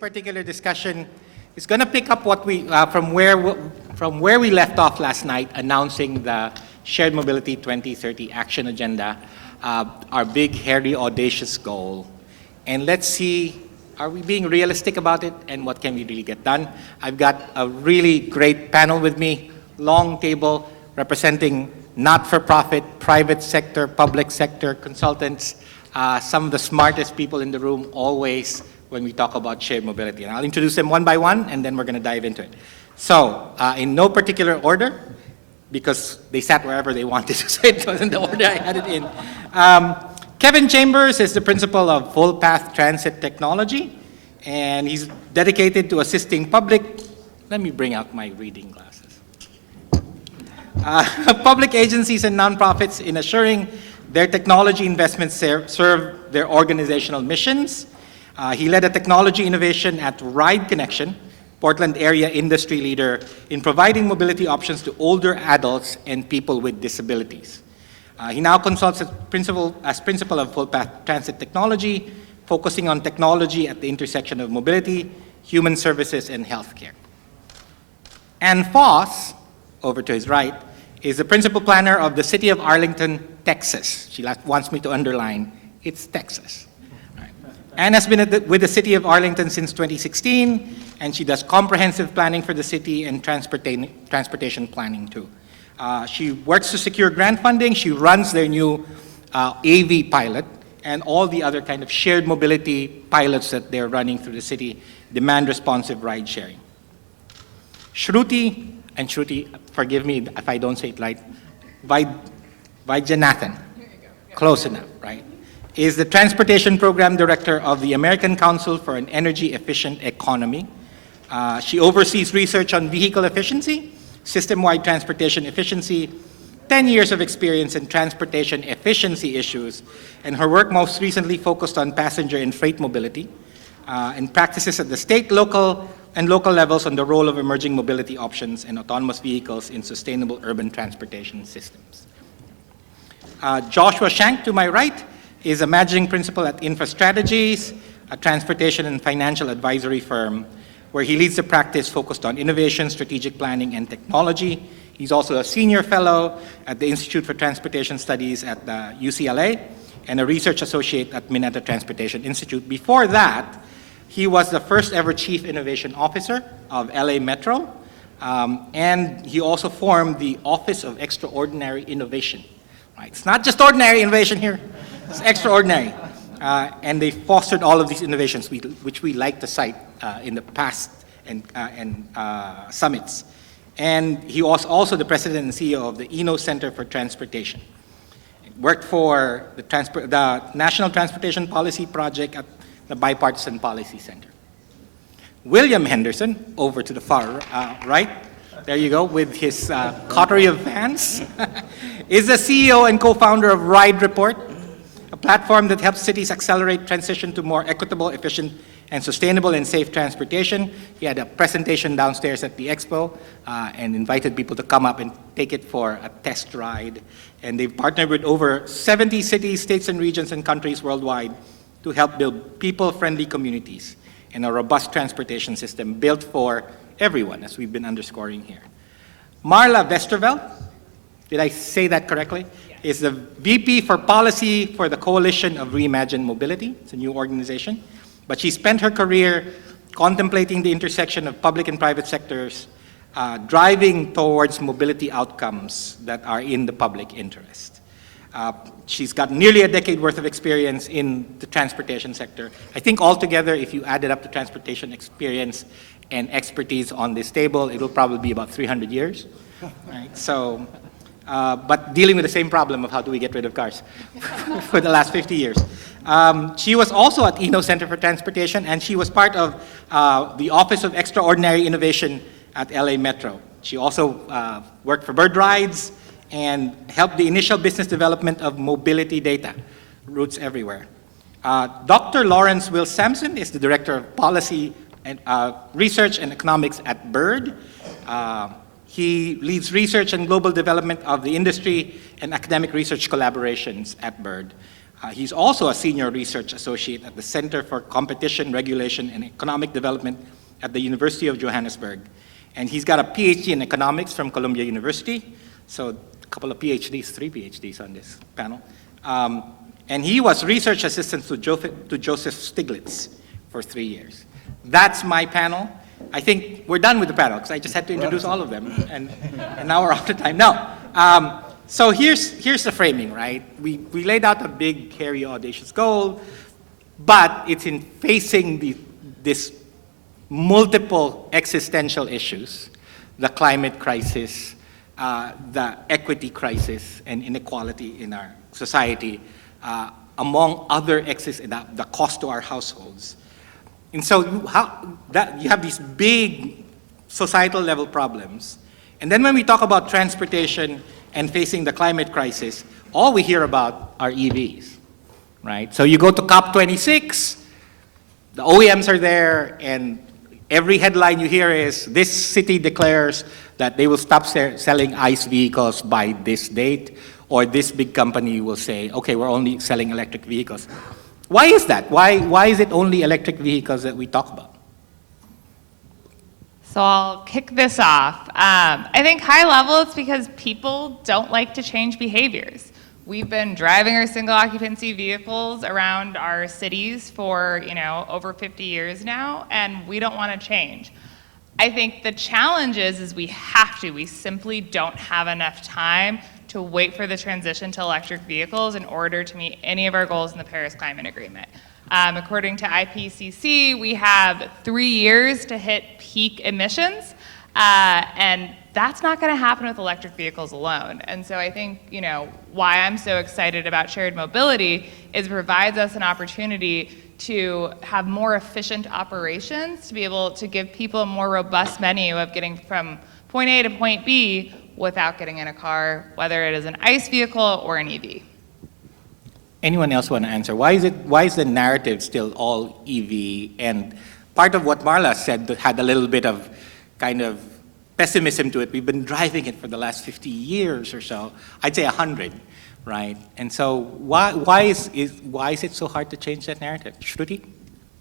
particular discussion is going to pick up what we from where we left off last night, announcing the Shared Mobility 2030 Action Agenda, our big, hairy, audacious goal. And let's see, are we being realistic about it, and what can we really get done? I've got a really great panel with me, long table, representing not-for-profit, private sector, public sector consultants, some of the smartest people in the room always when we talk about shared mobility. And I'll introduce them one by one, and then we're going to dive into it. So, in no particular order, because they sat wherever they wanted to, so it wasn't the order I had it in. Kevin Chambers is the principal of Full Path Transit Technology, and he's dedicated to assisting public, let me bring out my reading glasses, public agencies and nonprofits in assuring their technology investments serve their organizational missions. He led a technology innovation at Ride Connection, Portland area industry leader in providing mobility options to older adults and people with disabilities. He now consults as principal of Full Path Transit Technology, focusing on technology at the intersection of mobility, human services, and healthcare. Ann Foss, over to his right, is the principal planner of the city of Arlington, Texas. She wants me to underline, it's Texas. Right. Ann has been with the city of Arlington since 2016, and she does comprehensive planning for the city and transportation planning too. She works to secure grant funding. She runs their new AV pilot and all the other kind of shared mobility pilots that they're running through the city, demand responsive ride sharing. Shruti, forgive me if I don't say it right, Vaidyanathan, close enough, right, is the Transportation Program Director of the American Council for an Energy Efficient Economy. She oversees research on vehicle efficiency, system-wide transportation efficiency, 10 years of experience in transportation efficiency issues, and her work most recently focused on passenger and freight mobility, and practices at the state, local levels on the role of emerging mobility options and autonomous vehicles in sustainable urban transportation systems. Joshua Schank, to my right, is a managing principal at InfraStrategies, a transportation and financial advisory firm, where he leads the practice focused on innovation, strategic planning, and technology. He's also a senior fellow at the Institute for Transportation Studies at the UCLA and a research associate at Mineta Transportation Institute. Before that, he was the first ever Chief Innovation Officer of LA Metro, and he also formed the Office of Extraordinary Innovation. Right? It's not just ordinary innovation here, it's extraordinary. And they fostered all of these innovations, which we like to cite in the past and summits. And he was also the president and CEO of the Eno Center for Transportation. Worked for the National Transportation Policy Project at the Bipartisan Policy Center. William Henderson, over to the far right, there you go, with his coterie of fans, is the CEO and co-founder of Ride Report, a platform that helps cities accelerate transition to more equitable, efficient, and sustainable and safe transportation. He had a presentation downstairs at the expo and invited people to come up and take it for a test ride. And they've partnered with over 70 cities, states, and regions and countries worldwide to help build people-friendly communities and a robust transportation system built for everyone, as we've been underscoring here. Marla Westervelt, did I say that correctly? Is the VP for Policy for the Coalition of Reimagined Mobility. It's a new organization. But she spent her career contemplating the intersection of public and private sectors, driving towards mobility outcomes that are in the public interest. She's got nearly a decade worth of experience in the transportation sector. I think altogether, if you added up the transportation experience and expertise on this table, it'll probably be about 300 years. Right? So, but dealing with the same problem of how do we get rid of cars for the last 50 years. She was also at Eno Center for Transportation, and she was part of the Office of Extraordinary Innovation at LA Metro. She also worked for Bird Rides and helped the initial business development of mobility data, routes everywhere. Dr. Laurence Wilse-Samson is the Director of Policy and Research and Economics at Bird. He leads research and global development of the industry and academic research collaborations at Bird. He's also a senior research associate at the Center for Competition, Regulation, and Economic Development at the University of Johannesburg. And he's got a PhD in economics from Columbia University. So a couple of PhDs, 3 PhDs on this panel. And he was research assistant to Joseph Stiglitz for 3 years. That's my panel. I think we're done with the panel because I just had to introduce all of them, and now we're out of time. No. So here's the framing, right? We laid out a big, hairy, audacious goal, but it's in facing this multiple existential issues, the climate crisis, the equity crisis, and inequality in our society, among other the cost to our households. And so you have these big societal level problems. And then when we talk about transportation and facing the climate crisis, all we hear about are EVs, right? So you go to COP26, the OEMs are there, and every headline you hear is, this city declares that they will stop selling ICE vehicles by this date, or this big company will say, okay, we're only selling electric vehicles. Why is that? Why is it only electric vehicles that we talk about? So I'll kick this off. I think high level it's because people don't like to change behaviors. We've been driving our single occupancy vehicles around our cities for, over 50 years now, and we don't want to change. I think the challenge is we have to. We simply don't have enough time to wait for the transition to electric vehicles in order to meet any of our goals in the Paris Climate Agreement. According to IPCC, we have 3 years to hit peak emissions, and that's not going to happen with electric vehicles alone. And so I think, why I'm so excited about shared mobility is it provides us an opportunity to have more efficient operations, to be able to give people a more robust menu of getting from point A to point B without getting in a car, whether it is an ICE vehicle or an EV. Anyone else want to answer? Why is the narrative still all EV? And part of what Marla said had a little bit of kind of pessimism to it. We've been driving it for the last 50 years or so. I'd say 100, right? And so why is it so hard to change that narrative? Shruti?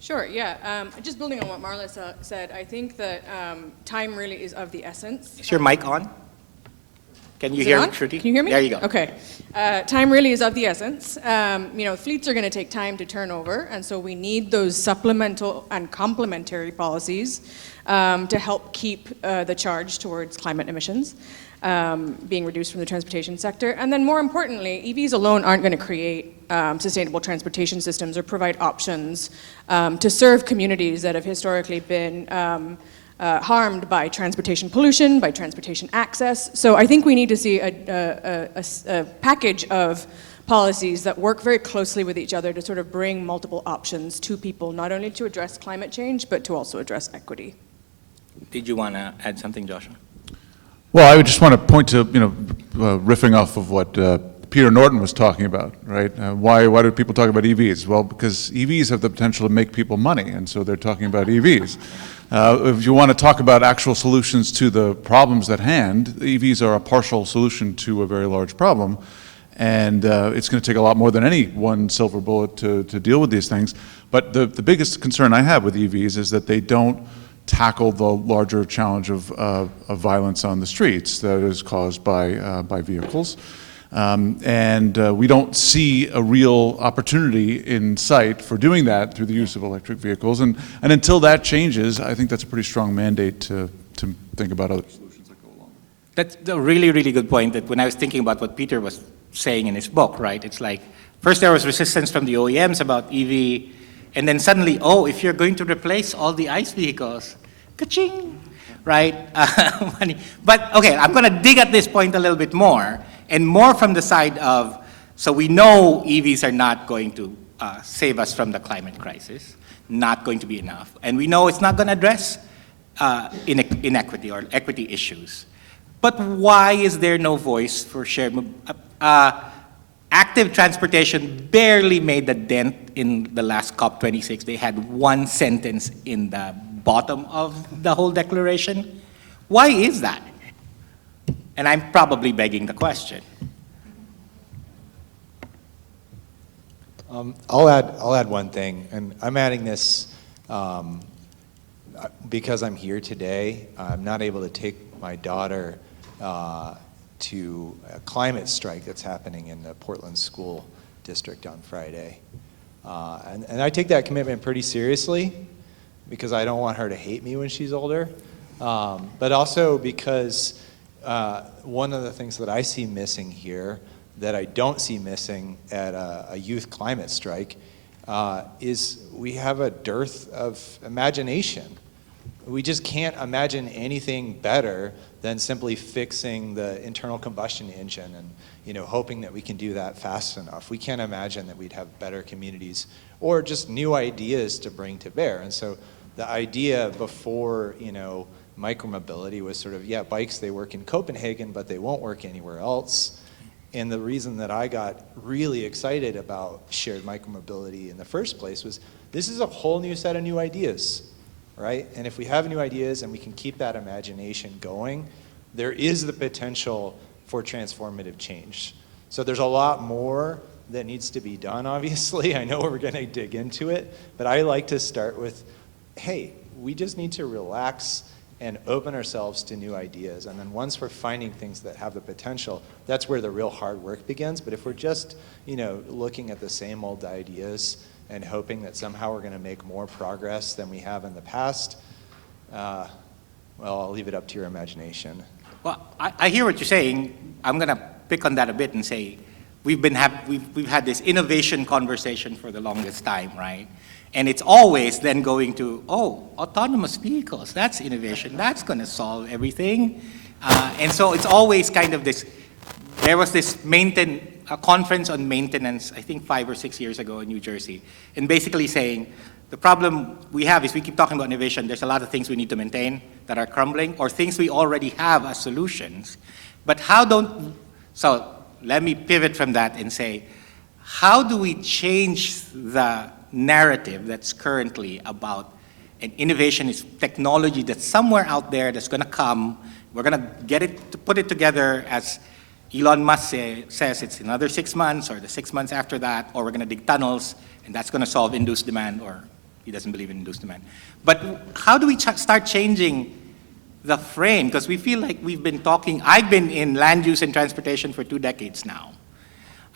Sure, yeah. Just building on what Marla said, I think that time really is of the essence. Is your mic on? Can you hear me, Shruti? Can you hear me? There you go. Okay. Time really is of the essence. Fleets are going to take time to turn over, and so we need those supplemental and complementary policies to help keep the charge towards climate emissions being reduced from the transportation sector. And then more importantly, EVs alone aren't going to create sustainable transportation systems or provide options to serve communities that have historically been harmed by transportation pollution, by transportation access. So I think we need to see a package of policies that work very closely with each other to sort of bring multiple options to people, not only to address climate change, but to also address equity. Did you want to add something, Joshua? Well, I would just want to point to, riffing off of what Peter Norton was talking about, right? Why do people talk about EVs? Well, because EVs have the potential to make people money, and so they're talking about EVs. If you want to talk about actual solutions to the problems at hand, EVs are a partial solution to a very large problem, and it's going to take a lot more than any one silver bullet to deal with these things. But the biggest concern I have with EVs is that they don't tackle the larger challenge of violence on the streets that is caused by vehicles. We don't see a real opportunity in sight for doing that through the use of electric vehicles. And until that changes, I think that's a pretty strong mandate to think about other solutions that go along. That's a really, really good point. That when I was thinking about what Peter was saying in his book, right? It's like, first there was resistance from the OEMs about EV, and then suddenly, if you're going to replace all the ICE vehicles, ka-ching, right? But okay, I'm going to dig at this point a little bit more. And more from the side of, so we know EVs are not going to save us from the climate crisis, not going to be enough. And we know it's not going to address inequity or equity issues. But why is there no voice for shared active transportation barely made a dent in the last COP26. They had one sentence in the bottom of the whole declaration. Why is that? And I'm probably begging the question. I'll add one thing, and I'm adding this because I'm here today. I'm not able to take my daughter to a climate strike that's happening in the Portland School District on Friday. And I take that commitment pretty seriously because I don't want her to hate me when she's older, but also because one of the things that I see missing here that I don't see missing at a youth climate strike is we have a dearth of imagination. We just can't imagine anything better than simply fixing the internal combustion engine and hoping that we can do that fast enough. We can't imagine that we'd have better communities or just new ideas to bring to bear. And so the idea before micromobility was sort of, yeah, bikes, they work in Copenhagen, but they won't work anywhere else. And the reason that I got really excited about shared micromobility in the first place was this is a whole new set of new ideas, right? And if we have new ideas and we can keep that imagination going, there is the potential for transformative change. So there's a lot more that needs to be done, obviously. I know we're gonna dig into it, but I like to start with, hey, we just need to relax and open ourselves to new ideas. And then once we're finding things that have the potential, that's where the real hard work begins. But if we're just, looking at the same old ideas and hoping that somehow we're gonna make more progress than we have in the past, well, I'll leave it up to your imagination. Well, I hear what you're saying. I'm gonna pick on that a bit and say, we've had this innovation conversation for the longest time, right? And it's always then going to, autonomous vehicles, that's innovation, that's going to solve everything. And so it's always kind of this, there was this a conference on maintenance, I think 5 or 6 years ago in New Jersey, and basically saying, the problem we have is we keep talking about innovation, there's a lot of things we need to maintain that are crumbling, or things we already have as solutions. But so let me pivot from that and say, how do we change the narrative that's currently about an innovation is technology that's somewhere out there that's going to come. We're going to get it to put it together as Elon Musk says it's another 6 months or the 6 months after that, or we're going to dig tunnels and that's going to solve induced demand, or he doesn't believe in induced demand. But how do we start changing the frame? Because we feel like we've been talking, I've been in land use and transportation for 2 decades now.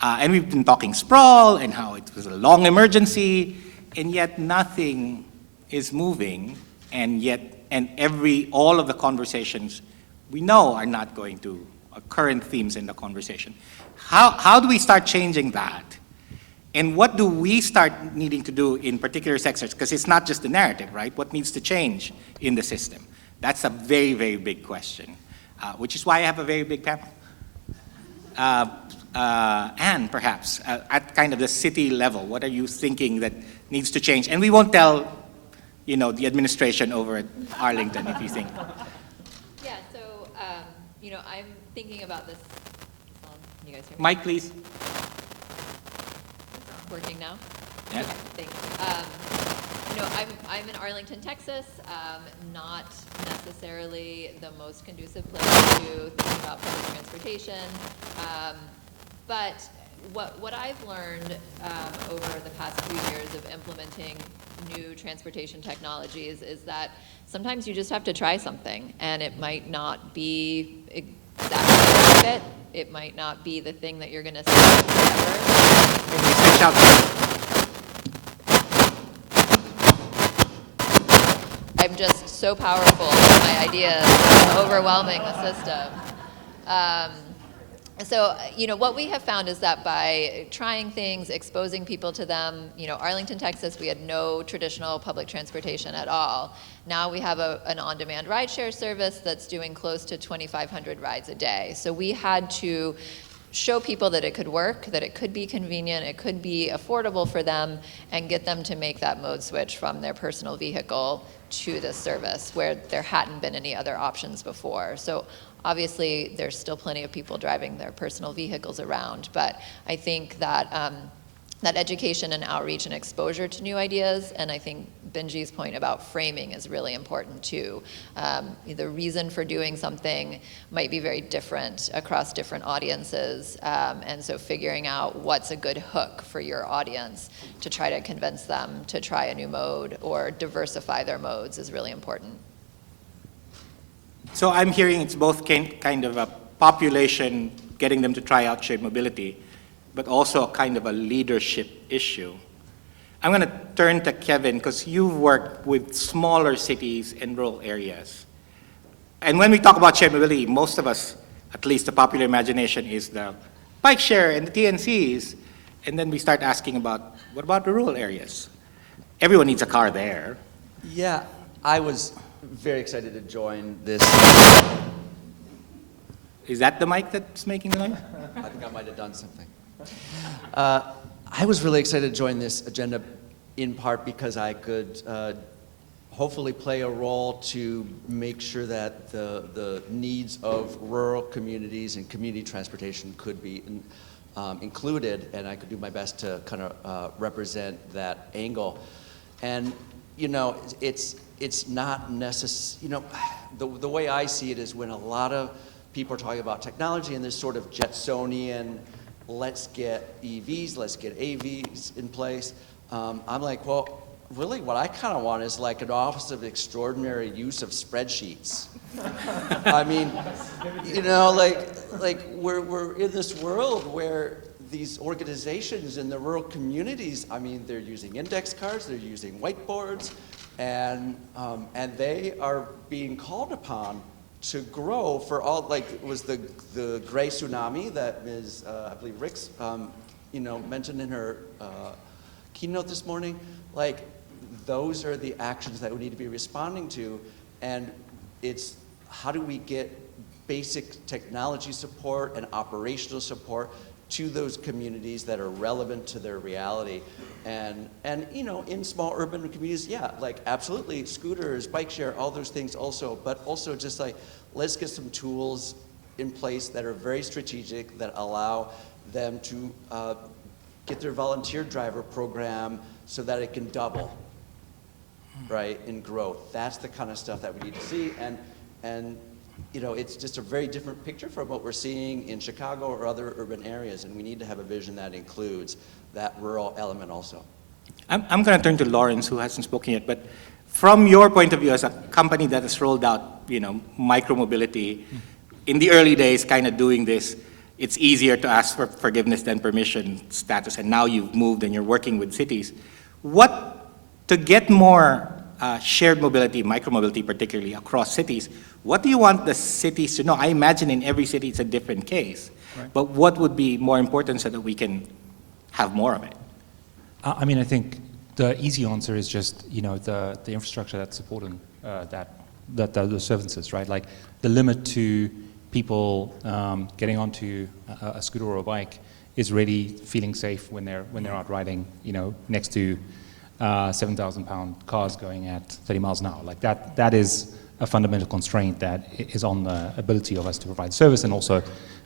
And we've been talking sprawl and how it was a long emergency, and yet nothing is moving, and all of the conversations we know are not going to current themes in the conversation. How do we start changing that? And what do we start needing to do in particular sectors? Because it's not just the narrative, right? What needs to change in the system? That's a very, very big question, which is why I have a very big panel. And perhaps at kind of the city level, what are you thinking that needs to change? And we won't tell, the administration over at Arlington if you think. Yeah, so, I'm thinking about this. Can you guys hear me? Mike, please. Working now? Yeah. Okay, thanks. I'm in Arlington, Texas, not necessarily the most conducive place to think about public transportation. But what I've learned over the past few years of implementing new transportation technologies is that sometimes you just have to try something, and it might not be exactly the fit. It might not be the thing that you're going to see forever. Maybe switch out. I'm just so powerful with my ideas, I'm overwhelming the system. So, what we have found is that by trying things, exposing people to them, Arlington, Texas, we had no traditional public transportation at all. Now we have an on-demand rideshare service that's doing close to 2,500 rides a day. So we had to show people that it could work, that it could be convenient, it could be affordable for them, and get them to make that mode switch from their personal vehicle to this service where there hadn't been any other options before. So obviously, there's still plenty of people driving their personal vehicles around, but I think that that education and outreach and exposure to new ideas. And I think Benji's point about framing is really important too. The reason for doing something might be very different across different audiences. And so figuring out what's a good hook for your audience to try to convince them to try a new mode or diversify their modes is really important. So I'm hearing it's both kind of a population, getting them to try out shared mobility, but also kind of a leadership issue. I'm going to turn to Kevin, because you've worked with smaller cities and rural areas. And when we talk about shared mobility, most of us, at least the popular imagination, is the bike share and the TNCs. And then we start asking about, what about the rural areas? Everyone needs a car there. Yeah, I was very excited to join this. Is that the mic that's making the noise? I think I might have done something. I was really excited to join this agenda in part because I could hopefully play a role to make sure that the needs of rural communities and community transportation could be included, and I could do my best to kind of represent that angle. And you know, it's not necessary. You know, the way I see it is when a lot of people are talking about technology and this sort of Jetsonian, let's get EVs, let's get AVs in place. I'm like, well, really what I kind of want is like an office of extraordinary use of spreadsheets. I mean, you know, like we're in this world where these organizations in the rural communities, I mean, they're using index cards, they're using whiteboards, and they are being called upon to grow for all, like it was the gray tsunami that Ms. I believe Rick's, you know, mentioned in her keynote this morning. Like, those are the actions that we need to be responding to, and it's how do we get basic technology support and operational support to those communities that are relevant to their reality. And you know, in small urban communities, yeah, like absolutely, scooters, bike share, all those things also, but also just like, let's get some tools in place that are very strategic, that allow them to get their volunteer driver program so that it can double, right, in growth. That's the kind of stuff that we need to see, and you know, it's just a very different picture from what we're seeing in Chicago or other urban areas, and we need to have a vision that includes that rural element also. I'm going to turn to Laurence, who hasn't spoken yet, but from your point of view as a company that has rolled out, you know, micromobility, in the early days kind of doing this, it's easier to ask for forgiveness than permission status, and now you've moved and you're working with cities. To get more shared mobility, micromobility particularly, across cities, what do you want the cities to know? I imagine in every city it's a different case, right, but what would be more important so that we can have more of it? I mean, I think the easy answer is just, you know, the infrastructure that's supporting those services, right? Like the limit to people getting onto a scooter or a bike is really feeling safe when they're out riding, you know, next to 7,000-pound cars going at 30 miles an hour. Like that is a fundamental constraint that is on the ability of us to provide service, and also,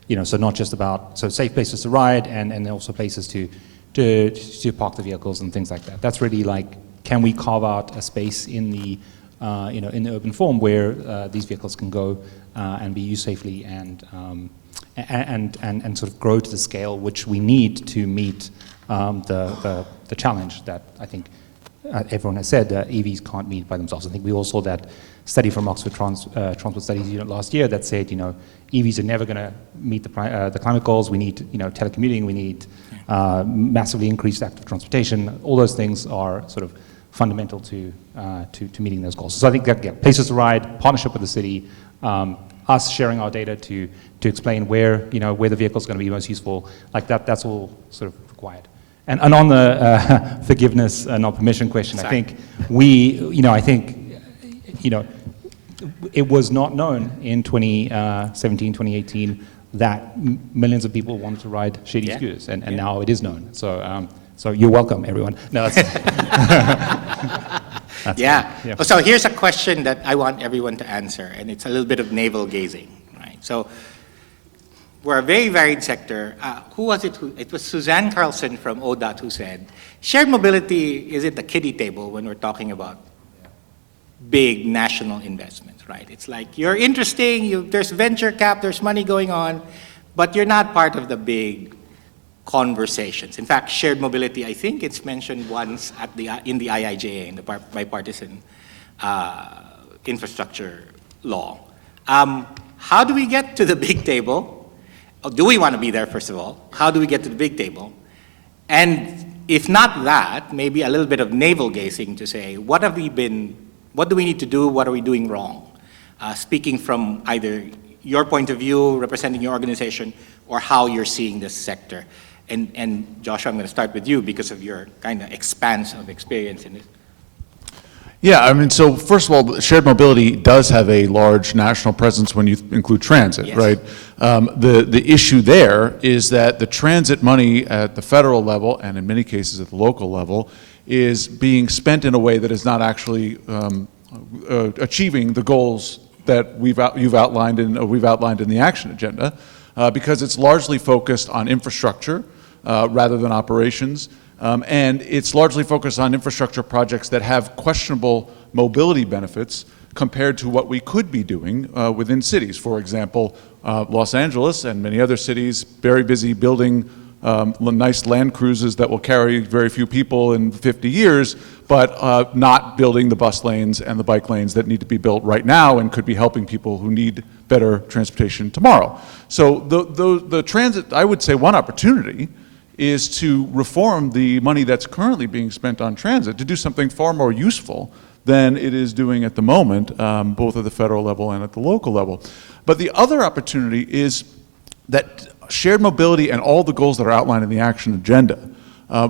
you know, so not just about safe places to ride and also places to park the vehicles and things like that. That's really like, can we carve out a space in the you know, in the urban form where these vehicles can go and be used safely and sort of grow to the scale which we need to meet the challenge that I think everyone has said EVs can't meet by themselves. I think we all saw that study from Oxford Transport Studies Unit last year that said, you know, EVs are never going to meet the climate goals. We need, you know, telecommuting. We need massively increased active transportation. All those things are sort of fundamental to meeting those goals. So I think that, yeah, places to ride, partnership with the city, us sharing our data to explain where, you know, where the vehicle is going to be most useful. Like that's all sort of required. And on the forgiveness and non-permission question, I think it was not known in 2017, 2018 that millions of people wanted to ride shared scooters, and now it is known. So you're welcome, everyone. No, that's yeah. So here's a question that I want everyone to answer, and it's a little bit of navel gazing, right? So we're a very varied sector. Who was it? It was Suzanne Carlson from ODOT who said, shared mobility is at the kiddie table when we're talking about big national investments, right? It's like, you're interesting, there's venture cap, there's money going on, but you're not part of the big conversations. In fact, shared mobility, I think it's mentioned once in the IIJA, in the bipartisan infrastructure law. How do we get to the big table? Do we want to be there, first of all? How do we get to the big table? And if not that, maybe a little bit of navel gazing to say, what do we need to do? What are we doing wrong? Speaking from either your point of view, representing your organization, or how you're seeing this sector. And Joshua, I'm going to start with you because of your kind of expanse of experience in it. Yeah, I mean, so first of all, shared mobility does have a large national presence when you include transit, Yes. right? The issue there is that the transit money at the federal level, and in many cases at the local level, is being spent in a way that is not actually achieving the goals that we've outlined in the action agenda, because it's largely focused on infrastructure rather than operations. And it's largely focused on infrastructure projects that have questionable mobility benefits compared to what we could be doing within cities. For example, Los Angeles and many other cities, very busy building nice land cruises that will carry very few people in 50 years, but not building the bus lanes and the bike lanes that need to be built right now and could be helping people who need better transportation tomorrow. So the transit, I would say one opportunity is to reform the money that's currently being spent on transit to do something far more useful than it is doing at the moment, both at the federal level and at the local level. But the other opportunity is that shared mobility and all the goals that are outlined in the action agenda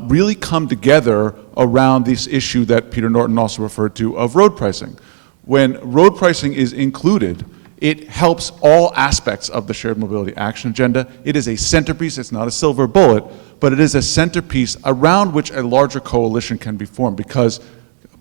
really come together around this issue that Peter Norton also referred to of road pricing. When road pricing is included, it helps all aspects of the shared mobility action agenda. It is a centerpiece, it's not a silver bullet, but it is a centerpiece around which a larger coalition can be formed, because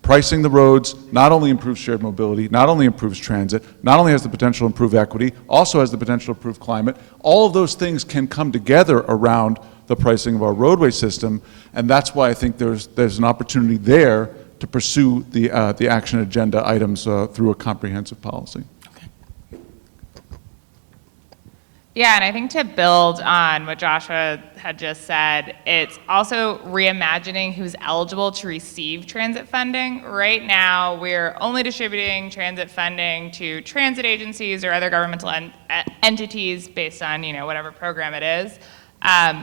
pricing the roads not only improves shared mobility, not only improves transit, not only has the potential to improve equity, also has the potential to improve climate. All of those things can come together around the pricing of our roadway system, and that's why I think there's an opportunity there to pursue the action agenda items through a comprehensive policy. Yeah, and I think to build on what Joshua had just said, it's also reimagining who's eligible to receive transit funding. Right now, we're only distributing transit funding to transit agencies or other governmental entities based on, whatever program it is.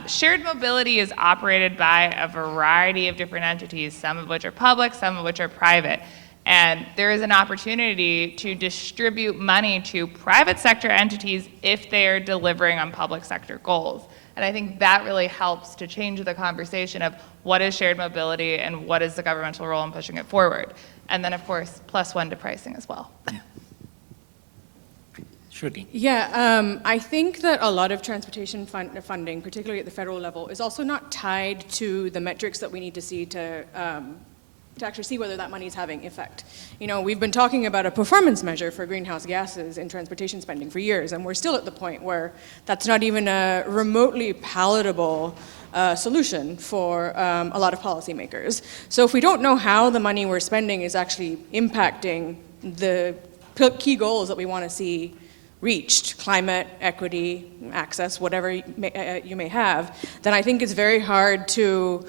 Shared mobility is operated by a variety of different entities, some of which are public, some of which are private. And there is an opportunity to distribute money to private sector entities if they are delivering on public sector goals. And I think that really helps to change the conversation of what is shared mobility and what is the governmental role in pushing it forward. And then, of course, +1 to pricing as well. Shruti. Yeah, I think that a lot of transportation funding, particularly at the federal level, is also not tied to the metrics that we need to see to actually see whether that money is having effect. We've been talking about a performance measure for greenhouse gases in transportation spending for years, and we're still at the point where that's not even a remotely palatable solution for a lot of policymakers. So if we don't know how the money we're spending is actually impacting the key goals that we want to see reached, climate, equity, access, whatever you may have, then I think it's very hard to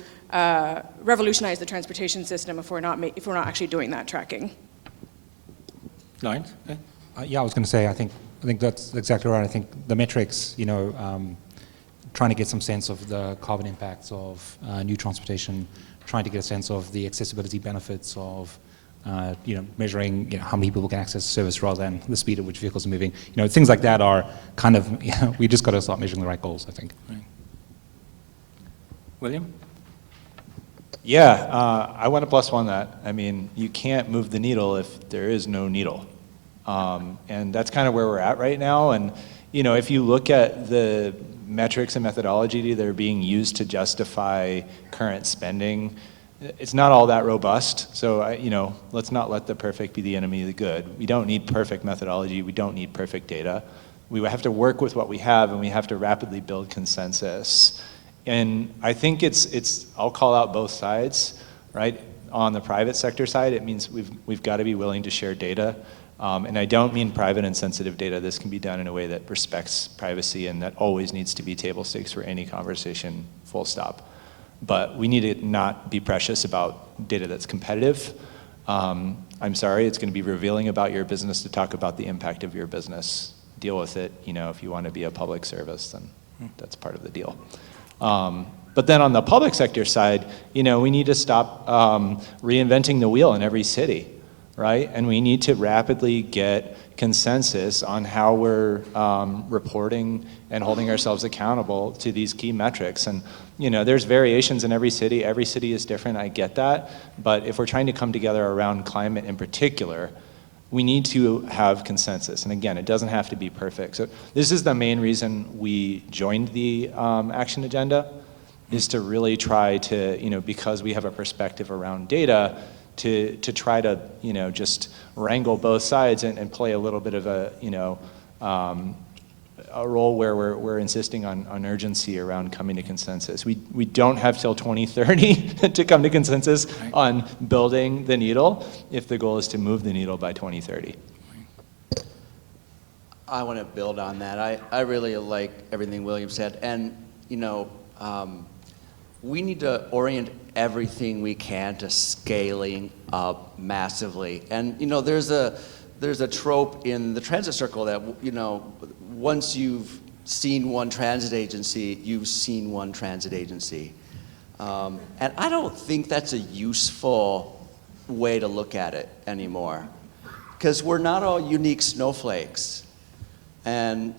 revolutionize the transportation system if we're not actually doing that tracking. Laurence? Okay. Yeah, I was going to say, I think that's exactly right. I think the metrics, trying to get some sense of the carbon impacts of new transportation, trying to get a sense of the accessibility benefits of, measuring, how many people can access service rather than the speed at which vehicles are moving. Things like that are kind of, we just got to start measuring the right goals, I think. Right. William? Yeah, I want to +1 that. I mean, you can't move the needle if there is no needle. And that's kind of where we're at right now. And, if you look at the metrics and methodology that are being used to justify current spending, it's not all that robust. So, let's not let the perfect be the enemy of the good. We don't need perfect methodology. We don't need perfect data. we have to work with what we have, and we have to rapidly build consensus. And I think I'll call out both sides, right? On the private sector side, it means we've got to be willing to share data. And I don't mean private and sensitive data. This can be done in a way that respects privacy, and that always needs to be table stakes for any conversation, full stop. But we need to not be precious about data that's competitive. I'm sorry, it's going to be revealing about your business to talk about the impact of your business. Deal with it. If you want to be a public service, then that's part of the deal. But then on the public sector side, we need to stop reinventing the wheel in every city, right? And we need to rapidly get consensus on how we're reporting and holding ourselves accountable to these key metrics. And there's variations in every city. Every city is different, I get that. But if we're trying to come together around climate in particular, we need to have consensus. And again, it doesn't have to be perfect. So this is the main reason we joined the action agenda, is to really try to, because we have a perspective around data, to try to, just wrangle both sides and play a little bit of a role where we're insisting on urgency around coming to consensus. We don't have till 2030 to come to consensus on building the needle if the goal is to move the needle by 2030. I want to build on that. I really like everything William said. And, we need to orient everything we can to scaling up massively. And, there's a trope in the transit circle that, once you've seen one transit agency, you've seen one transit agency. And I don't think that's a useful way to look at it anymore, because we're not all unique snowflakes. And,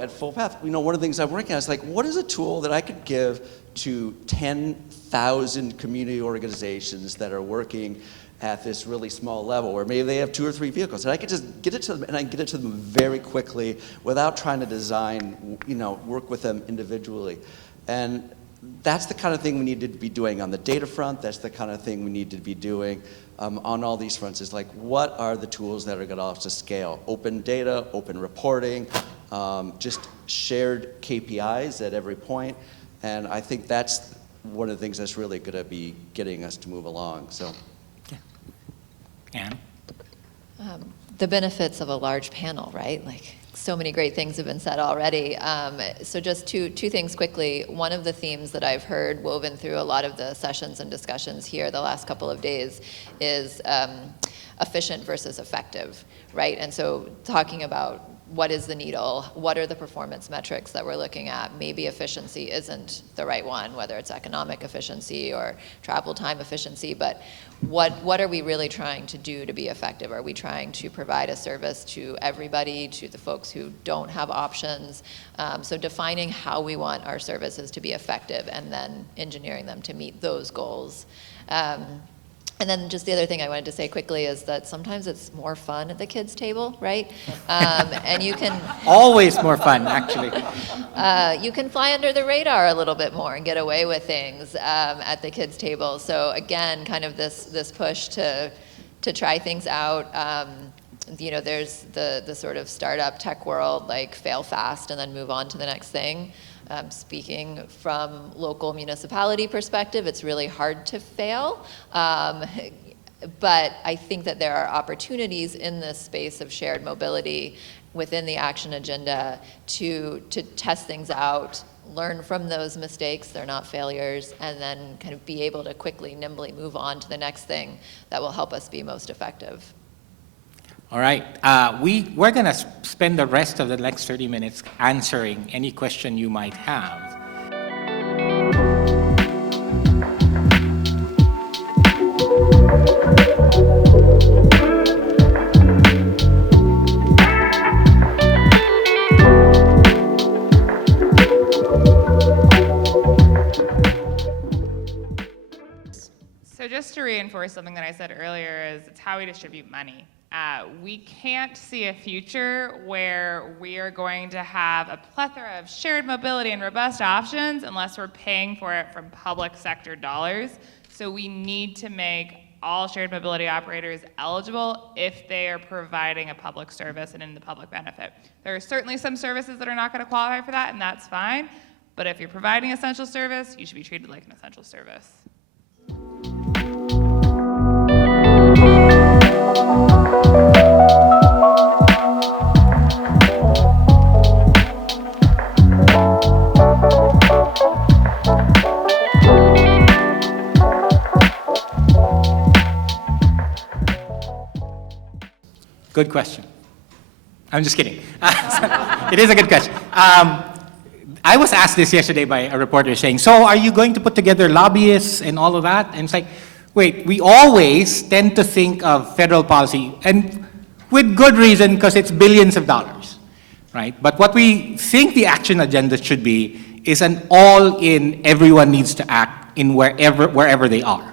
at Full Path, one of the things I'm working on is what is a tool that I could give to 10,000 community organizations that are working at this really small level, where maybe they have 2 or 3 vehicles, and I could just get it to them, and I can get it to them very quickly without trying to design, work with them individually. And that's the kind of thing we need to be doing on the data front. That's the kind of thing we need to be doing on all these fronts, is what are the tools that are going to allow us to scale? Open data, open reporting, just shared KPIs at every point. And I think that's one of the things that's really going to be getting us to move along. So. Anne? The benefits of a large panel, right? So many great things have been said already. So just two things quickly. One of the themes that I've heard woven through a lot of the sessions and discussions here the last couple of days is efficient versus effective, right? And so talking about what is the needle, what are the performance metrics that we're looking at? Maybe efficiency isn't the right one, whether it's economic efficiency or travel time efficiency, but what are we really trying to do to be effective? Are we trying to provide a service to everybody, to the folks who don't have options? So defining how we want our services to be effective and then engineering them to meet those goals. And then just the other thing I wanted to say quickly is that sometimes it's more fun at the kids' table, right? And you can... Always more fun, actually. You can fly under the radar a little bit more and get away with things at the kids' table. So again, kind of this push to try things out. There's the sort of startup tech world, fail fast and then move on to the next thing. Speaking from local municipality perspective, it's really hard to fail. But I think that there are opportunities in this space of shared mobility within the action agenda to test things out, learn from those mistakes, they're not failures, and then kind of be able to quickly, nimbly move on to the next thing that will help us be most effective. All right, we're going to spend the rest of the next 30 minutes answering any question you might have. So just to reinforce something that I said earlier is it's how we distribute money. We can't see a future where we are going to have a plethora of shared mobility and robust options unless we're paying for it from public sector dollars. So we need to make all shared mobility operators eligible if they are providing a public service and in the public benefit. There are certainly some services that are not going to qualify for that, and that's fine. But if you're providing essential service, you should be treated like an essential service. Good question. I'm just kidding. It is a good question. I was asked this yesterday by a reporter saying, so are you going to put together lobbyists and all of that? And it's like, wait, we always tend to think of federal policy, and with good reason, because it's billions of dollars, right? But what we think the action agenda should be is an all-in, everyone needs to act in wherever they are,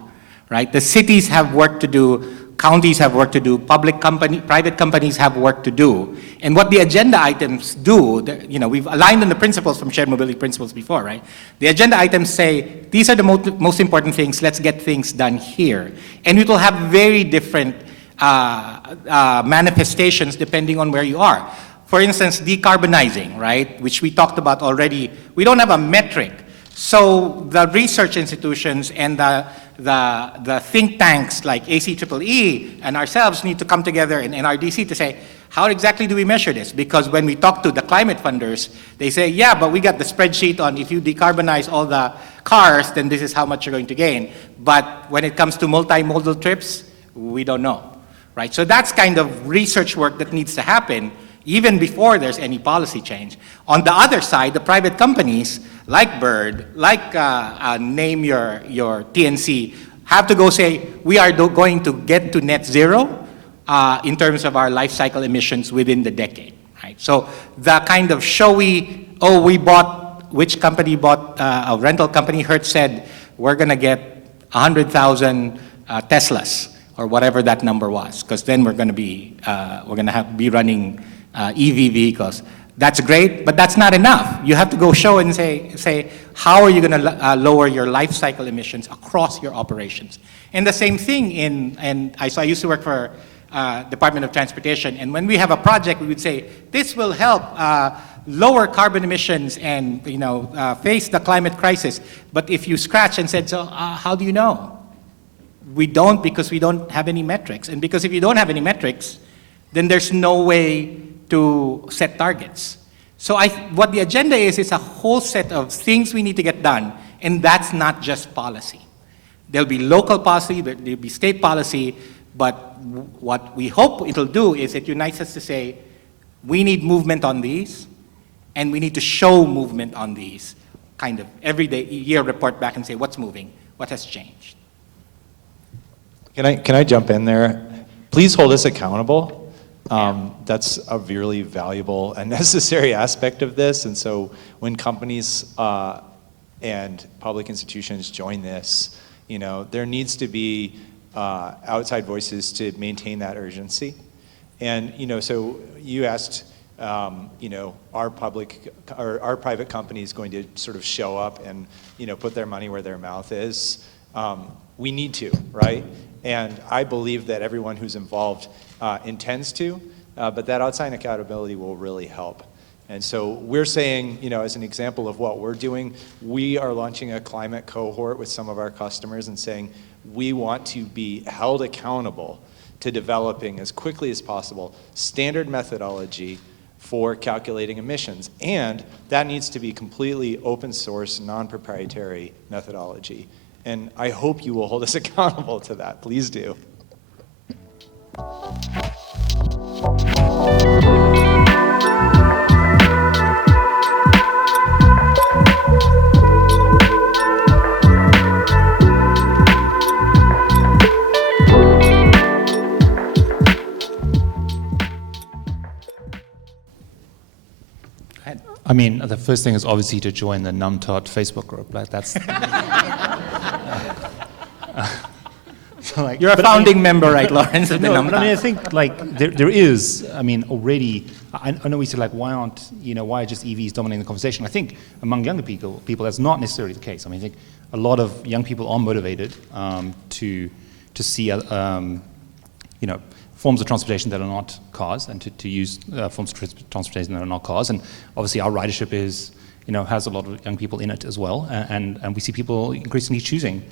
right? The cities have work to do, counties have work to do, private companies have work to do. And what the agenda items do, we've aligned on the principles from shared mobility principles before, right? The agenda items say, these are the most important things, let's get things done here. And it will have very different manifestations depending on where you are. For instance, decarbonizing, right, which we talked about already, we don't have a metric. So the research institutions and the think tanks like ACEEE and ourselves need to come together in NRDC to say, how exactly do we measure this? Because when we talk to the climate funders, they say, yeah, but we got the spreadsheet on if you decarbonize all the cars, then this is how much you're going to gain. But when it comes to multimodal trips, we don't know, right? So that's kind of research work that needs to happen even before there's any policy change. On the other side, the private companies, like Bird, like name your TNC, have to go say, we are going to get to net zero in terms of our life cycle emissions within the decade, right? So the kind of showy, which company bought, a rental company, Hertz said, we're gonna get 100,000 Teslas, or whatever that number was, because then we're gonna be running EV vehicles. That's great, but that's not enough. You have to go show and say how are you going to lower your life cycle emissions across your operations? And the same thing I used to work for Department of Transportation, and when we have a project, we would say, this will help lower carbon emissions and face the climate crisis. But if you scratch and said, so how do you know? We don't, because we don't have any metrics. And because if you don't have any metrics, then there's no way to set targets. So what the agenda is a whole set of things we need to get done, and that's not just policy. There'll be local policy, there'll be state policy, but what we hope it'll do is it unites us to say, we need movement on these, and we need to show movement on these, kind of every year report back and say, what's moving, what has changed. Can I jump in there? Please hold us accountable. That's a really valuable and necessary aspect of this. And so when companies and public institutions join this, there needs to be outside voices to maintain that urgency. And so you asked, our private company is going to sort of show up and put their money where their mouth is. We need to, right? And I believe that everyone who's involved intends to, but that outside accountability will really help. And so we're saying, as an example of what we're doing, we are launching a climate cohort with some of our customers and saying, we want to be held accountable to developing as quickly as possible standard methodology for calculating emissions. And that needs to be completely open source, non-proprietary methodology. And I hope you will hold us accountable to that. Please do. I mean, the first thing is obviously to join the NumTot Facebook group. Like that's. So You're a founding member, right, Lawrence? Of the No, NumTot. but I mean, I think like there is. I mean, already. I know we said like, why are just EVs dominating the conversation? I think among younger people, that's not necessarily the case. I mean, I think a lot of young people are motivated to to see, forms of transportation that are not cars, and to use forms of transportation that are not cars. And obviously our ridership is, has a lot of young people in it as well, and we see people increasingly choosing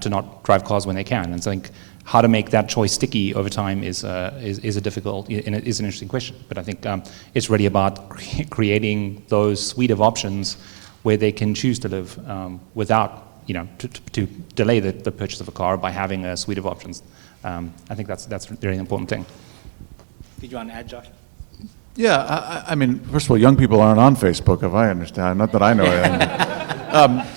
to not drive cars when they can. And so I think how to make that choice sticky over time is a difficult, and it is an interesting question. But I think it's really about creating those suite of options where they can choose to live without, to delay the purchase of a car by having a suite of options. I think that's a very important thing. Did you want to add, Josh? Yeah, I mean, first of all, young people aren't on Facebook, if I understand. Not that I know.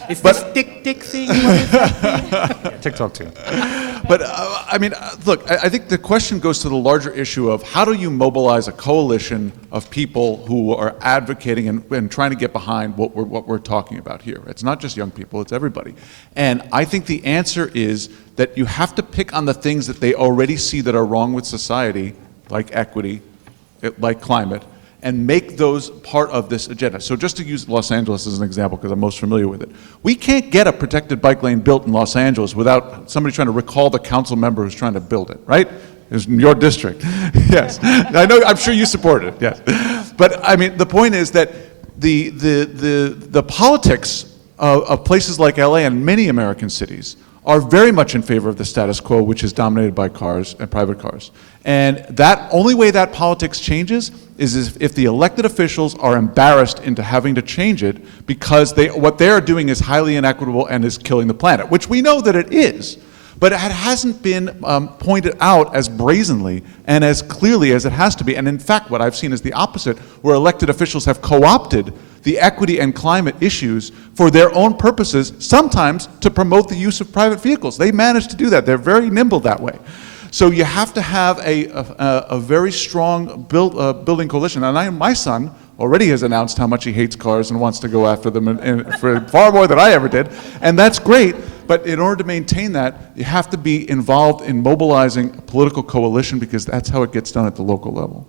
Is this tick thing? What is that thing? TikTok too. But look, I think the question goes to the larger issue of how do you mobilize a coalition of people who are advocating and trying to get behind what we're talking about here. It's not just young people, it's everybody. And I think the answer is that you have to pick on the things that they already see that are wrong with society, like equity, like climate, and make those part of this agenda. So just to use Los Angeles as an example, because I'm most familiar with it, we can't get a protected bike lane built in Los Angeles without somebody trying to recall the council member who's trying to build it, right? It's in your district. Yes. I'm sure you support it, yes. But I mean, the point is that the politics of places like LA and many American cities are very much in favor of the status quo, which is dominated by cars and private cars. And that only way that politics changes is if the elected officials are embarrassed into having to change it because what they are doing is highly inequitable and is killing the planet, which we know that it is. But it hasn't been pointed out as brazenly and as clearly as it has to be. And in fact, what I've seen is the opposite, where elected officials have co-opted the equity and climate issues for their own purposes, sometimes to promote the use of private vehicles. They manage to do that. They're very nimble that way. So you have to have a very strong building coalition. And my son already has announced how much he hates cars and wants to go after them for far more than I ever did. And that's great. But in order to maintain that, you have to be involved in mobilizing a political coalition, because that's how it gets done at the local level.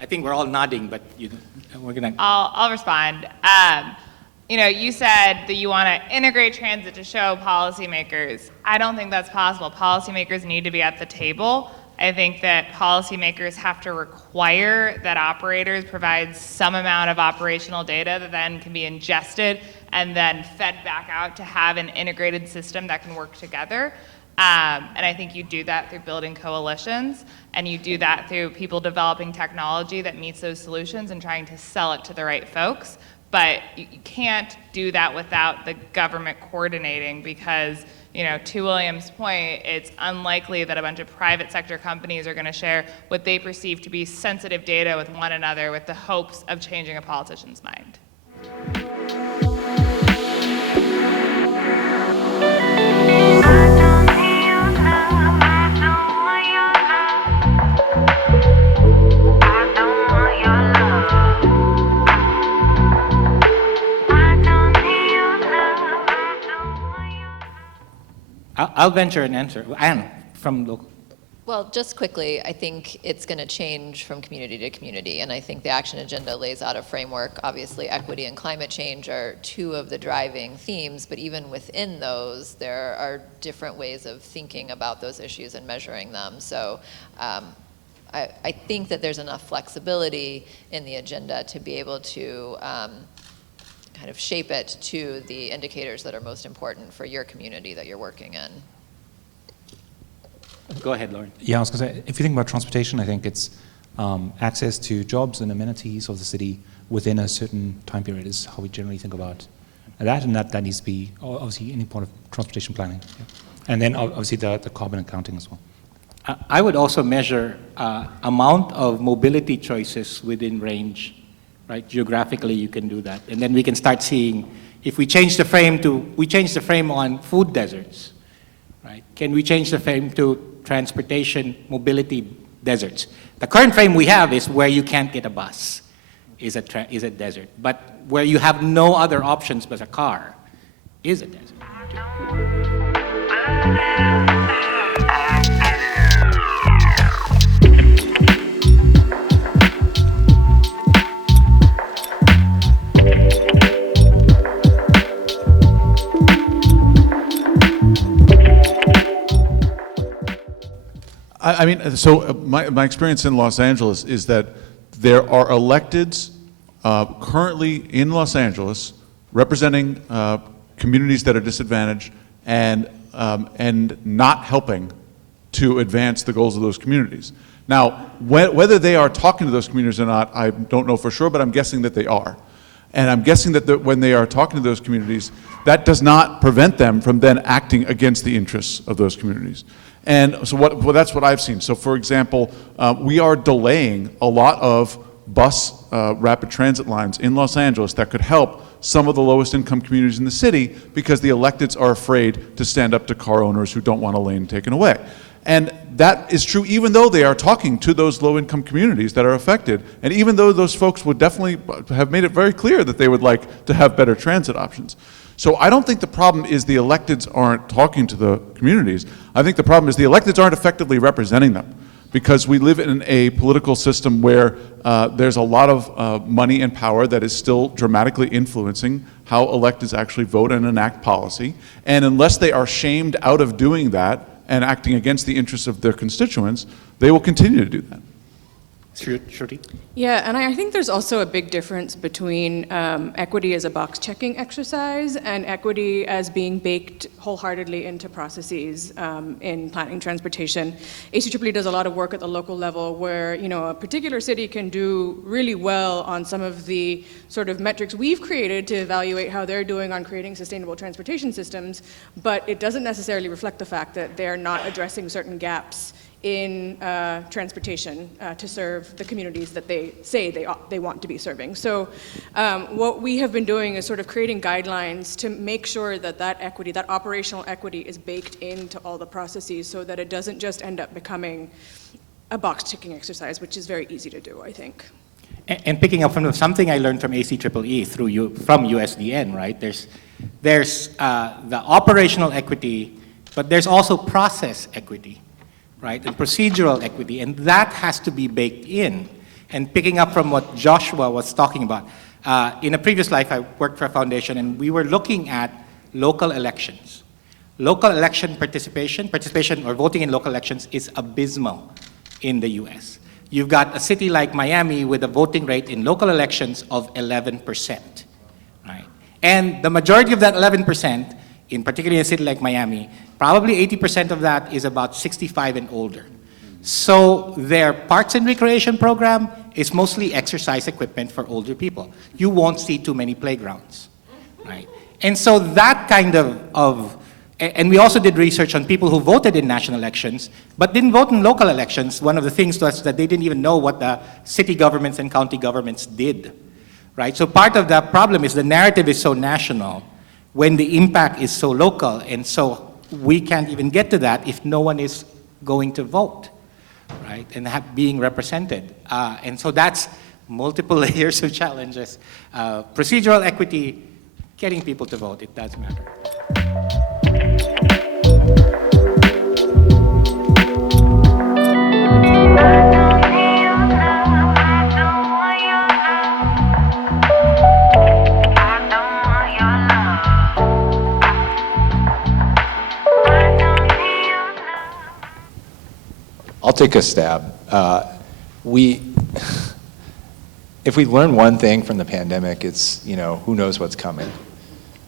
I think we're all nodding, but we're gonna. I'll respond. You said that you want to integrate transit to show policymakers. I don't think that's possible. Policymakers need to be at the table. I think that policymakers have to require that operators provide some amount of operational data that then can be ingested and then fed back out to have an integrated system that can work together. And I think you do that through building coalitions, and you do that through people developing technology that meets those solutions and trying to sell it to the right folks. But you can't do that without the government coordinating, because, to William's point, it's unlikely that a bunch of private sector companies are going to share what they perceive to be sensitive data with one another with the hopes of changing a politician's mind. I'll venture an answer. Anne, from local. Well, just quickly, I think it's going to change from community to community, and I think the action agenda lays out a framework. Obviously, equity and climate change are two of the driving themes, but even within those, there are different ways of thinking about those issues and measuring them. So I think that there's enough flexibility in the agenda to be able to kind of shape it to the indicators that are most important for your community that you're working in. Go ahead, Lauren. Yeah, I was going to say, if you think about transportation, I think it's access to jobs and amenities of the city within a certain time period is how we generally think about that, and that needs to be obviously any part of transportation planning. Yeah. And then obviously the carbon accounting as well. I would also measure amount of mobility choices within range, right? Geographically, you can do that. And then we can start seeing, if we change the frame on food deserts, right? Can we change the frame to transportation mobility deserts? The current frame we have is where you can't get a bus, is a desert. But where you have no other options but a car, is a desert. I mean, so my experience in Los Angeles is that there are electeds currently in Los Angeles representing communities that are disadvantaged and not helping to advance the goals of those communities. Now, whether they are talking to those communities or not, I don't know for sure, but I'm guessing that they are. And I'm guessing that when they are talking to those communities, that does not prevent them from then acting against the interests of those communities. And so that's what I've seen. So for example, we are delaying a lot of bus rapid transit lines in Los Angeles that could help some of the lowest income communities in the city because the electeds are afraid to stand up to car owners who don't want a lane taken away. And that is true even though they are talking to those low-income communities that are affected, and even though those folks would definitely have made it very clear that they would like to have better transit options. So I don't think the problem is the electeds aren't talking to the communities. I think the problem is the electeds aren't effectively representing them, because we live in a political system where there's a lot of money and power that is still dramatically influencing how electeds actually vote and enact policy. And unless they are shamed out of doing that and acting against the interests of their constituents, they will continue to do that. Shruti? Yeah, and I think there's also a big difference between equity as a box-checking exercise and equity as being baked wholeheartedly into processes in planning transportation. ACEEE does a lot of work at the local level where, you know, a particular city can do really well on some of the sort of metrics we've created to evaluate how they're doing on creating sustainable transportation systems, but it doesn't necessarily reflect the fact that they're not addressing certain gaps in transportation to serve the communities that they say they want to be serving. So what we have been doing is sort of creating guidelines to make sure that that equity, that operational equity, is baked into all the processes so that it doesn't just end up becoming a box-ticking exercise, which is very easy to do, I think. And picking up from something I learned from ACEEE from USDN, right? There's the operational equity, but there's also process equity, right, and procedural equity, and that has to be baked in. And picking up from what Joshua was talking about, in a previous life I worked for a foundation and we were looking at local elections. Local election participation or voting in local elections is abysmal in the US. You've got a city like Miami with a voting rate in local elections of 11%, right? And the majority of that 11%, in particularly a city like Miami, probably 80% of that is about 65 and older. So their parks and recreation program is mostly exercise equipment for older people. You won't see too many playgrounds, right? And so that kind and we also did research on people who voted in national elections, but didn't vote in local elections. One of the things was that they didn't even know what the city governments and county governments did, right? So part of the problem is the narrative is so national when the impact is so local, and so we can't even get to that if no one is going to vote, right, and being represented. And so that's multiple layers of challenges. Procedural equity, getting people to vote, it does matter. I'll take a stab. If we learn one thing from the pandemic, it's, you know, who knows what's coming,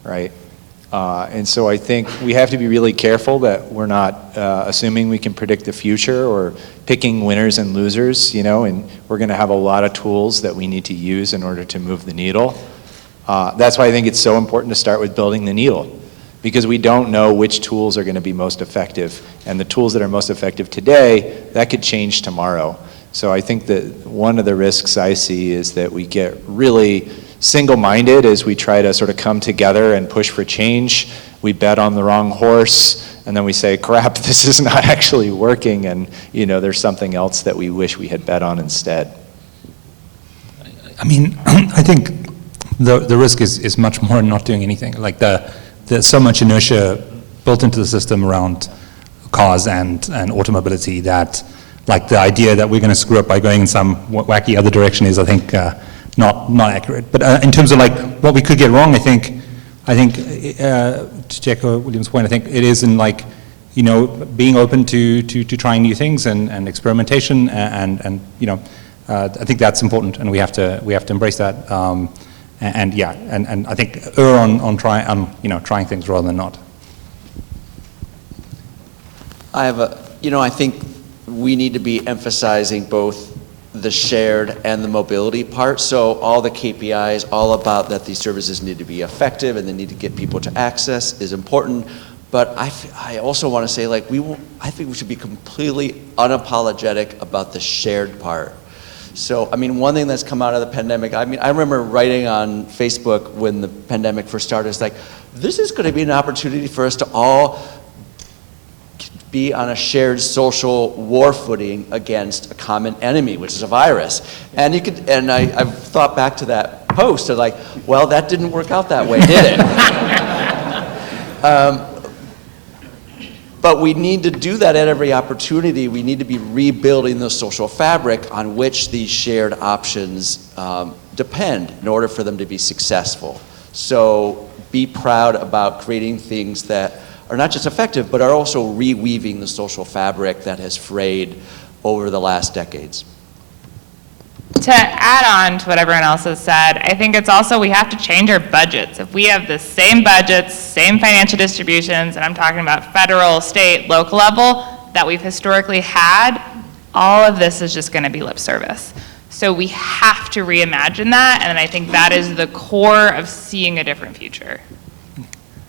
right? And so I think we have to be really careful that we're not assuming we can predict the future or picking winners and losers, you know, and we're going to have a lot of tools that we need to use in order to move the needle. That's why I think it's so important to start with building the needle, because we don't know which tools are going to be most effective. And the tools that are most effective today, that could change tomorrow. So I think that one of the risks I see is that we get really single-minded as we try to sort of come together and push for change. We bet on the wrong horse, and then we say, crap, this is not actually working, and you know, there's something else that we wish we had bet on instead. I mean, I think the risk is much more in not doing anything. Like the there's so much inertia built into the system around cars and automobility that, like, the idea that we're going to screw up by going in some wacky other direction is, I think, not accurate. But in terms of like what we could get wrong, I think to echo William's point, I think it is in like, you know, being open to trying new things and experimentation and you know, I think that's important, and we have to embrace that. And yeah, and I think err on trying things rather than not. I think we need to be emphasizing both the shared and the mobility part. So all the KPIs, all about that these services need to be effective and they need to get people to access is important. But I also want to say, like, I think we should be completely unapologetic about the shared part. So, I mean, one thing that's come out of the pandemic, I mean, I remember writing on Facebook when the pandemic first started, it's like, this is going to be an opportunity for us to all be on a shared social war footing against a common enemy, which is a virus. And I've thought back to that post of like, well, that didn't work out that way, did it? But we need to do that at every opportunity. We need to be rebuilding the social fabric on which these shared options depend in order for them to be successful. So be proud about creating things that are not just effective, but are also reweaving the social fabric that has frayed over the last decades. To add on to what everyone else has said, I think it's also we have to change our budgets. If we have the same budgets, same financial distributions, and I'm talking about federal, state, local level, that we've historically had, all of this is just going to be lip service. So we have to reimagine that, and I think that is the core of seeing a different future.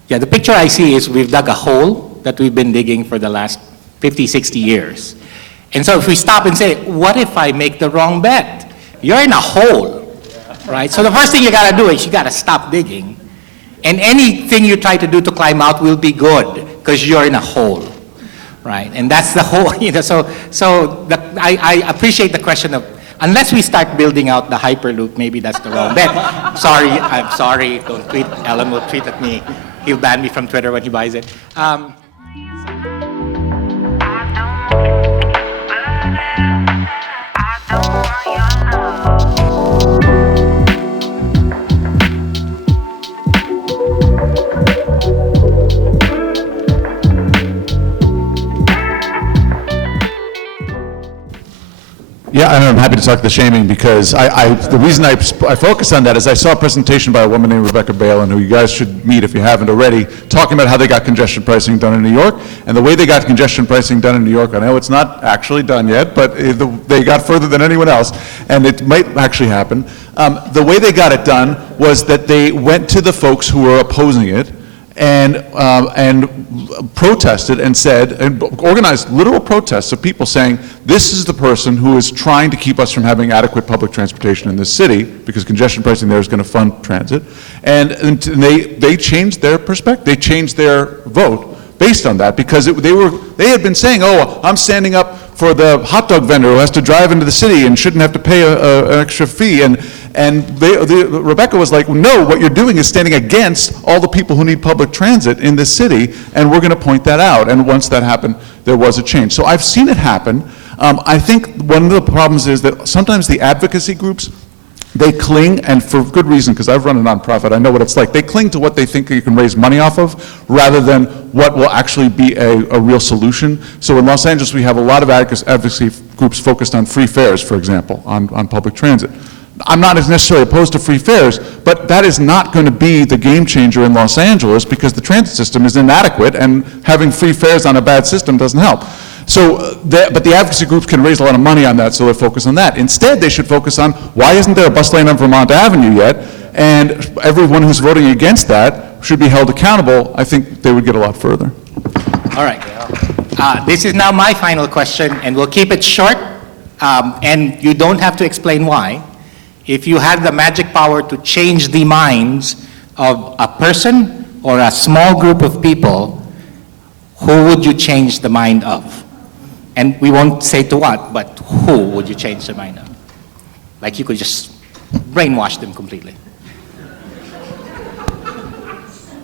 Yeah, the picture I see is we've dug a hole that we've been digging for the last 50, 60 years. And so if we stop and say, what if I make the wrong bet? You're in a hole, right? So the first thing you gotta do is you gotta stop digging. And anything you try to do to climb out will be good, because you're in a hole, right? And that's the whole, you know, I appreciate the question of, unless we start building out the Hyperloop, maybe that's the wrong bet. I'm sorry, don't tweet. Alan will tweet at me. He'll ban me from Twitter when he buys it. Yeah, and I'm happy to talk the shaming because the reason I focus on that is I saw a presentation by a woman named Rebecca Balin, who you guys should meet if you haven't already, talking about how they got congestion pricing done in New York. And the way they got congestion pricing done in New York, I know it's not actually done yet, but they got further than anyone else, and it might actually happen. The way they got it done was that they went to the folks who were opposing it and protested and said, and organized literal protests of people saying, this is the person who is trying to keep us from having adequate public transportation in this city, because congestion pricing there is going to fund transit. And they changed their perspective, they changed their vote based on that, because they had been saying, oh, I'm standing up for the hot dog vendor who has to drive into the city and shouldn't have to pay an extra fee. And Rebecca was like, no, what you're doing is standing against all the people who need public transit in this city, and we're going to point that out. And once that happened, there was a change. So I've seen it happen. I think one of the problems is that sometimes the advocacy groups, they cling, and for good reason, because I've run a nonprofit, I know what it's like. They cling to what they think you can raise money off of, rather than what will actually be a real solution. So in Los Angeles, we have a lot of advocacy groups focused on free fares, for example, on public transit. I'm not necessarily opposed to free fares, but that is not going to be the game changer in Los Angeles, because the transit system is inadequate, and having free fares on a bad system doesn't help. So, but the advocacy groups can raise a lot of money on that, so they focus on that. Instead, they should focus on, why isn't there a bus lane on Vermont Avenue yet? And everyone who's voting against that should be held accountable. I think they would get a lot further. All right. This is now my final question, and we'll keep it short, and you don't have to explain why. If you had the magic power to change the minds of a person or a small group of people, who would you change the mind of? And we won't say to what, but who would you change the mind of? Like you could just brainwash them completely.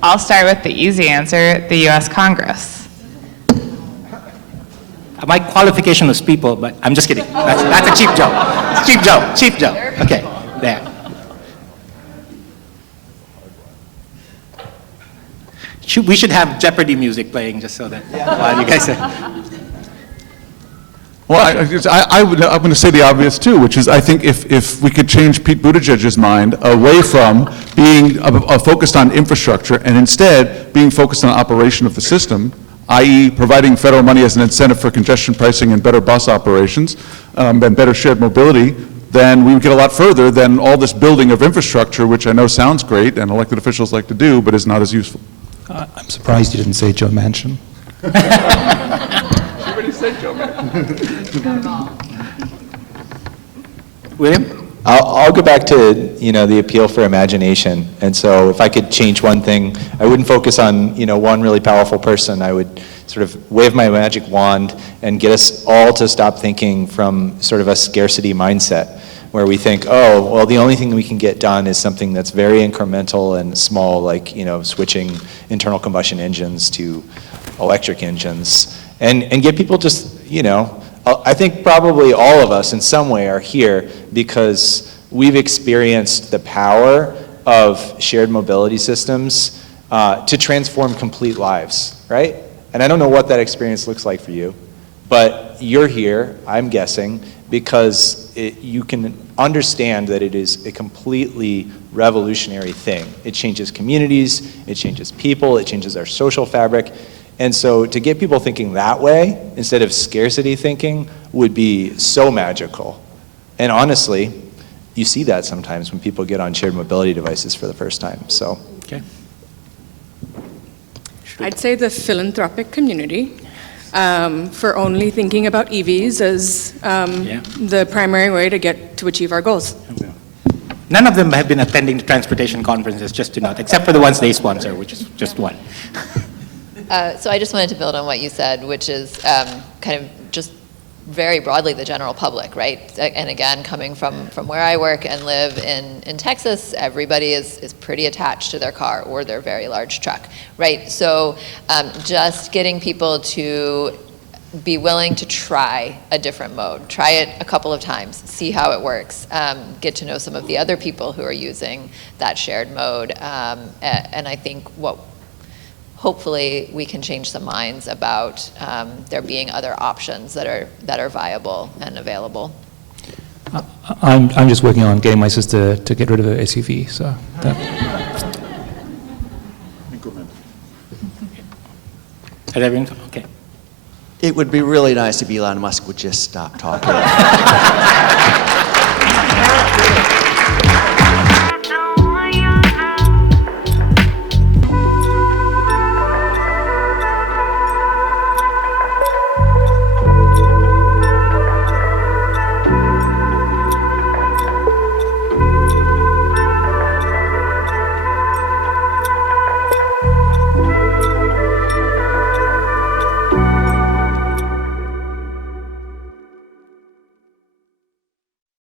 I'll start with the easy answer, the US Congress. My qualification was people, but I'm just kidding. That's a cheap joke. Cheap joke, cheap joke. Okay, there. We should have Jeopardy music playing just so that while you guys say. Well, I'm going to say the obvious too, which is I think if we could change Pete Buttigieg's mind away from being focused on infrastructure and instead being focused on operation of the system, i.e. providing federal money as an incentive for congestion pricing and better bus operations and better shared mobility, then we would get a lot further than all this building of infrastructure, which I know sounds great and elected officials like to do, but is not as useful. I'm surprised you didn't say Joe Manchin. William? I'll go back to, the appeal for imagination. And so if I could change one thing, I wouldn't focus on, one really powerful person. I would sort of wave my magic wand and get us all to stop thinking from sort of a scarcity mindset, where we think, oh, well, the only thing we can get done is something that's very incremental and small, like, switching internal combustion engines to electric engines, and get people just, I think probably all of us in some way are here because we've experienced the power of shared mobility systems to transform complete lives, right? And I don't know what that experience looks like for you, but you're here, I'm guessing, because you can understand that it is a completely revolutionary thing. It changes communities, it changes people, it changes our social fabric. And so to get people thinking that way, instead of scarcity thinking, would be so magical. And honestly, you see that sometimes when people get on shared mobility devices for the first time, so. Okay. I'd say the philanthropic community for only thinking about EVs as the primary way to achieve our goals. None of them have been attending the transportation conferences, just to note, except for the ones they sponsor, which is just one. So I just wanted to build on what you said, which is kind of just very broadly the general public, right? And again, coming from where I work and live in Texas, everybody is pretty attached to their car or their very large truck, right? So just getting people to be willing to try a different mode, try it a couple of times, see how it works, get to know some of the other people who are using that shared mode, and I think hopefully we can change some minds about there being other options that are viable and available. I'm just working on getting my sister to get rid of her SUV, so that. Okay. It would be really nice if Elon Musk would just stop talking.